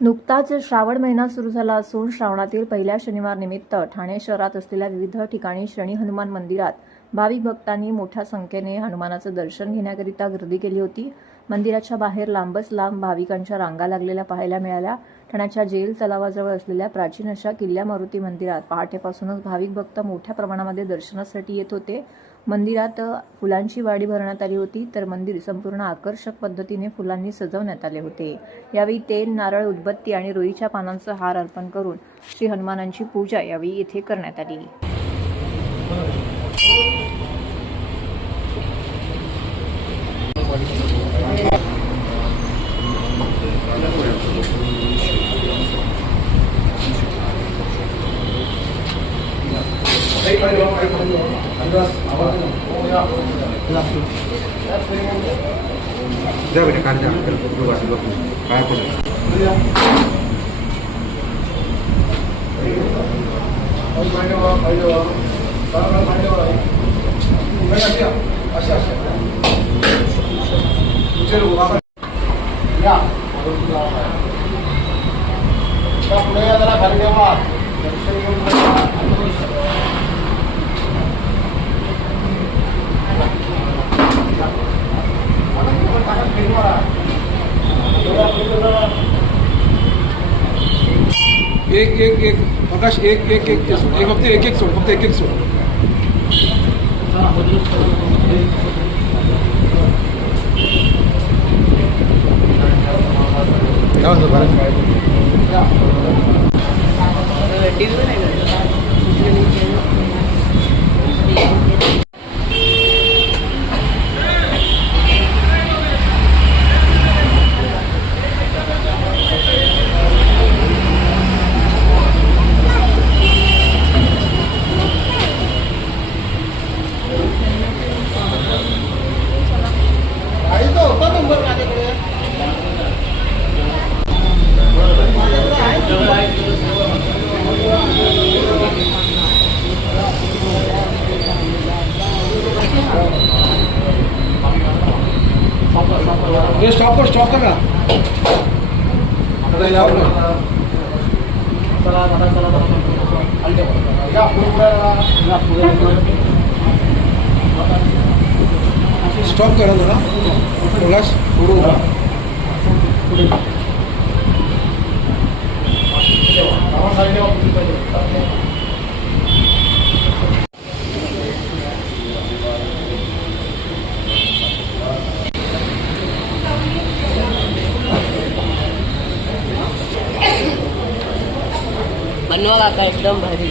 नुकताच श्रावण महिना सुरू झाला असून श्रावणातील पहिल्या शनिवार निमित्त ठाणे शहरात असलेल्या विविध ठिकाणी शनी हनुमान मंदिरात भाविक भक्तांनी मोठ्या संख्येने हनुमानाचं दर्शन घेण्याकरिता गर्दी केली होती. मंदिराच्या बाहेर लांबच लांब भाविकांच्या रांगा लागलेल्या पाहायला मिळाल्या. ठाण्याच्या जेल तलावाजवळ असलेल्या प्राचीन अशा किल्ल्या मारुती मंदिरात पहाटेपासूनच भाविक भक्त मोठ्या प्रमाणामध्ये दर्शनासाठी येत होते. मंदिरात फुलांची वाडी भरण्यात आली होती तर मंदिर संपूर्ण आकर्षक पद्धतीने फुलांनी सजवण्यात आले होते. यावेळी तेल नारळ उदबत्ती आणि रोईच्या पानांचा हार अर्पण करून श्री हनुमानांची पूजा यावेळी येथे करण्यात आली. 내가 그냥 가리지 않을까? 이거 가지고 가야 거든 빨리 와, 빨리 와. 빨리 와, 빨리 와. 빨리 와, 아시, 아시. 문제를 와. 야, 어디 나와요? 자, 불행하잖아, 가리게 와. एक एक एक. प्रकाश एक एक एक एक. फक्त एक एक सोड फक्त एक एक सोड. काय हे स्टॉप कर स्टॉप कर. स्टॉप करा जरा. प्रकाश पुढे बनवा काका एकदम भारी